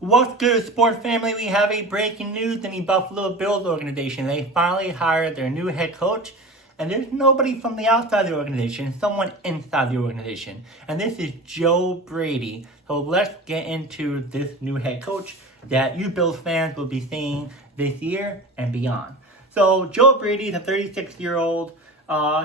What's good, sports family? We have a breaking news in the Buffalo Bills organization. They finally hired their new head coach, and there's nobody from the outside of the organization, someone inside the organization. And this is Joe Brady. So let's get into this new head coach that you Bills fans will be seeing this year and beyond. So Joe Brady is a 36-year-old.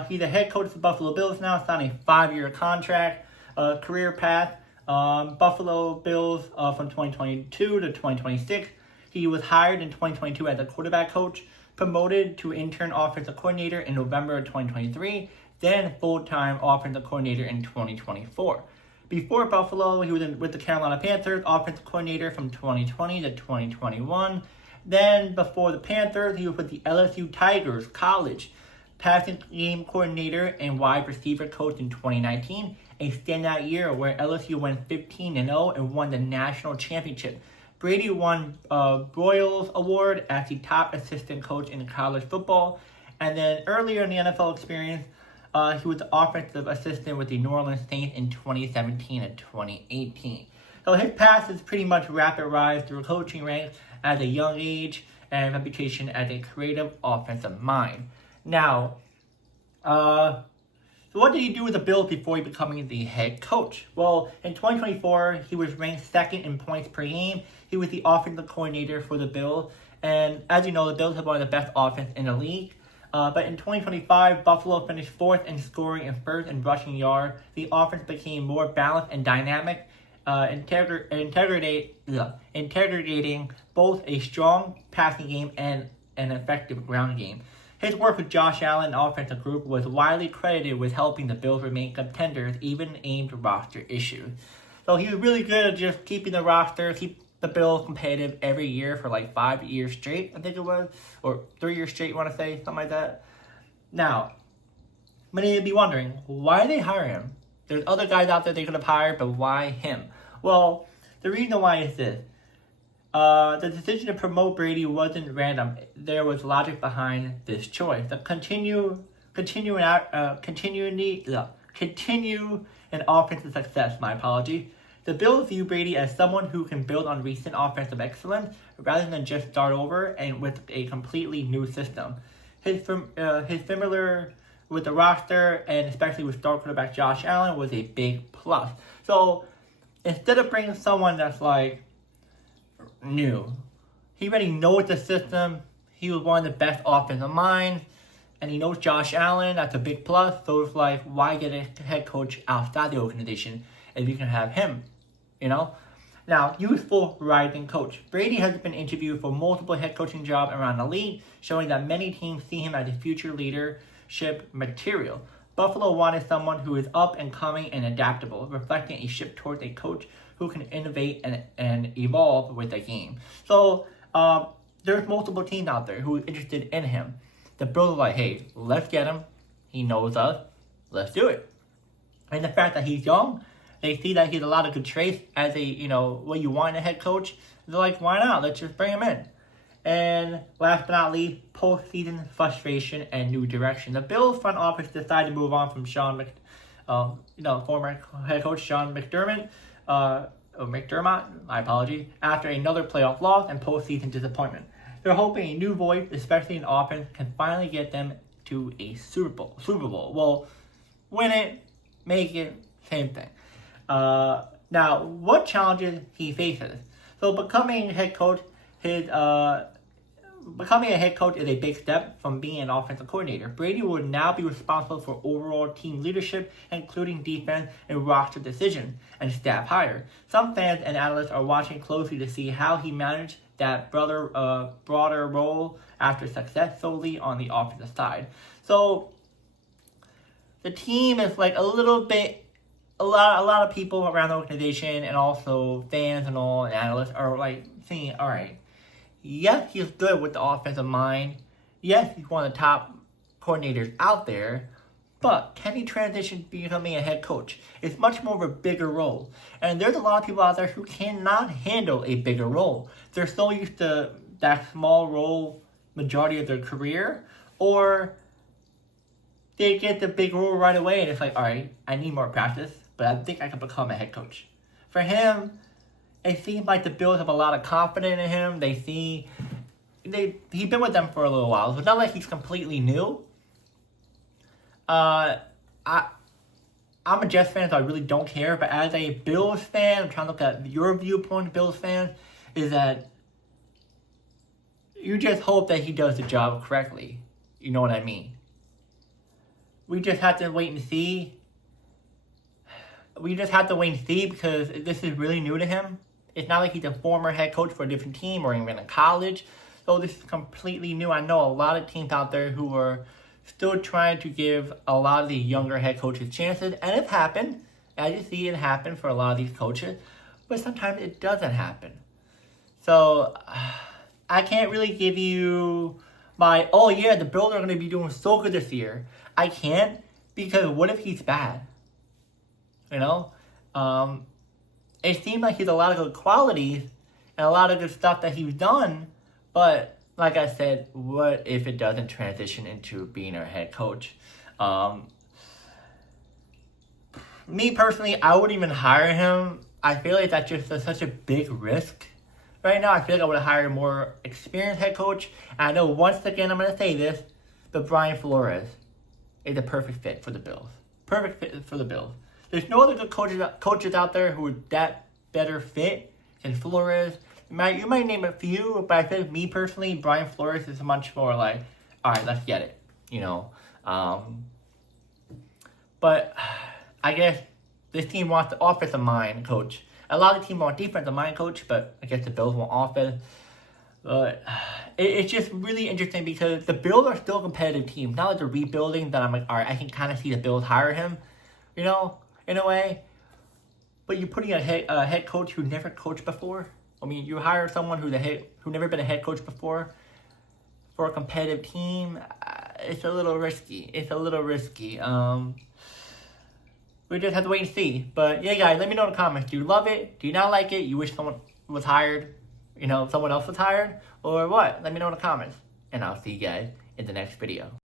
He's a head coach of the Buffalo Bills now, signed a 5-year contract, career path. Buffalo Bills from 2022 to 2026. He was hired in 2022 as a quarterback coach, promoted to intern offensive coordinator in November of 2023, then full-time offensive coordinator in 2024. Before Buffalo, he was with the Carolina Panthers, offensive coordinator from 2020 to 2021. Then before the Panthers, he was with the LSU Tigers college, passing game coordinator and wide receiver coach in 2019, a standout year where LSU went 15-0 and won the national championship. Brady won Broyles Award as the top assistant coach in college football. And then earlier in the NFL experience, he was the offensive assistant with the New Orleans Saints in 2017 and 2018. So his past is pretty much rapid rise through coaching ranks at a young age and reputation as a creative offensive mind. Now, so what did he do with the Bills before becoming the head coach? Well, in 2024, he was ranked second in points per game. He was the offensive coordinator for the Bills. And as you know, the Bills have one of the best offense in the league. But in 2025, Buffalo finished fourth in scoring and first in rushing yards. The offense became more balanced and dynamic, integrating both a strong passing game and an effective ground game. His work with Josh Allen and offensive group was widely credited with helping the Bills remain contenders, even aimed roster issues. So he was really good at just keeping the roster, keep the Bills competitive every year for like 5 years straight, I think it was, or 3 years straight, you want to say, something like that. Now, many would be wondering, why did they hire him? There's other guys out there they could have hired, but why him? Well, the reason why is this. The decision to promote Brady wasn't random. There was logic behind this choice. The continue in offensive success. My apology. The Bills view Brady as someone who can build on recent offensive excellence rather than just start over and with a completely new system. His familiar with the roster and especially with star quarterback Josh Allen was a big plus. So instead of bringing someone that's like new, he already knows the system. He was one of the best offensive minds, and he knows Josh Allen. That's a big plus. So it's like, why get a head coach outside the organization if you can have him? You know. Now, youthful rising coach. Brady has been interviewed for multiple head coaching jobs around the league, showing that many teams see him as a future leadership material. Buffalo wanted someone who is up and coming and adaptable, reflecting a shift towards a coach who can innovate and evolve with the game. So there's multiple teams out there who are interested in him. The Bills are like, hey, let's get him. He knows us. Let's do it. And the fact that he's young, they see that he's a lot of good traits as a, what you want in a head coach. They're like, why not? Let's just bring him in. And last but not least, postseason frustration and new direction. The Bills front office decided to move on from former head coach Sean McDermott, my apology, after another playoff loss and postseason disappointment. They're hoping a new voice, especially in offense, can finally get them to a Super Bowl. Well, win it, make it, same thing. Now, what challenges he faces? So becoming a head coach is a big step from being an offensive coordinator. Brady will now be responsible for overall team leadership, including defense and roster decisions and staff hire. Some fans and analysts are watching closely to see how he managed that broader role after success solely on the offensive side. So the team is like a lot of people around the organization and also fans and all and analysts are like saying, all right, yes, he's good with the offensive mind. Yes, he's one of the top coordinators out there. But can he transition to becoming a head coach? It's much more of a bigger role. And there's a lot of people out there who cannot handle a bigger role. They're so used to that small role majority of their career. Or they get the big role right away and it's like, all right, I need more practice, but I think I can become a head coach. For him, it seems like the Bills have a lot of confidence in him. He's been with them for a little while, so it's not like he's completely new. I'm a Jets fan, so I really don't care. But as a Bills fan, I'm trying to look at your viewpoint, Bills fan, is that you just hope that he does the job correctly. You know what I mean? We just have to wait and see. Because this is really new to him. It's not like he's a former head coach for a different team or even in college. So this is completely new. I know a lot of teams out there who are still trying to give a lot of the younger head coaches chances. And it's happened. As you see, it happened for a lot of these coaches. But sometimes it doesn't happen. So I can't really give you my, oh yeah, the Bills are going to be doing so good this year. I can't, because what if he's bad? You know? It seems like he's a lot of good qualities and a lot of good stuff that he's done. But like I said, what if it doesn't transition into being our head coach? Me personally, I wouldn't even hire him. I feel like that's just such a big risk. Right now, I feel like I would have hired a more experienced head coach. And I know once again, I'm going to say this, but Brian Flores is a perfect fit for the Bills. Perfect fit for the Bills. There's no other good coaches out there who are that better fit than Flores. You might name a few, but I think me personally, Brian Flores is much more like, all right, let's get it. You know, but I guess this team wants the offensive mind coach. A lot of teams want defensive mind coach, but I guess the Bills want offense. But it's just really interesting because the Bills are still a competitive team. Now that they're rebuilding, that I'm like, all right, I can kind of see the Bills hire him, you know, in a way. But you're putting a head coach who never coached before. I mean, you hire someone who never been a head coach before for a competitive team. It's a little risky. We just have to wait and see. But yeah, guys, let me know in the comments. Do you love it? Do you not like it? You wish someone was hired? You know, someone else was hired? Or what? Let me know in the comments. And I'll see you guys in the next video.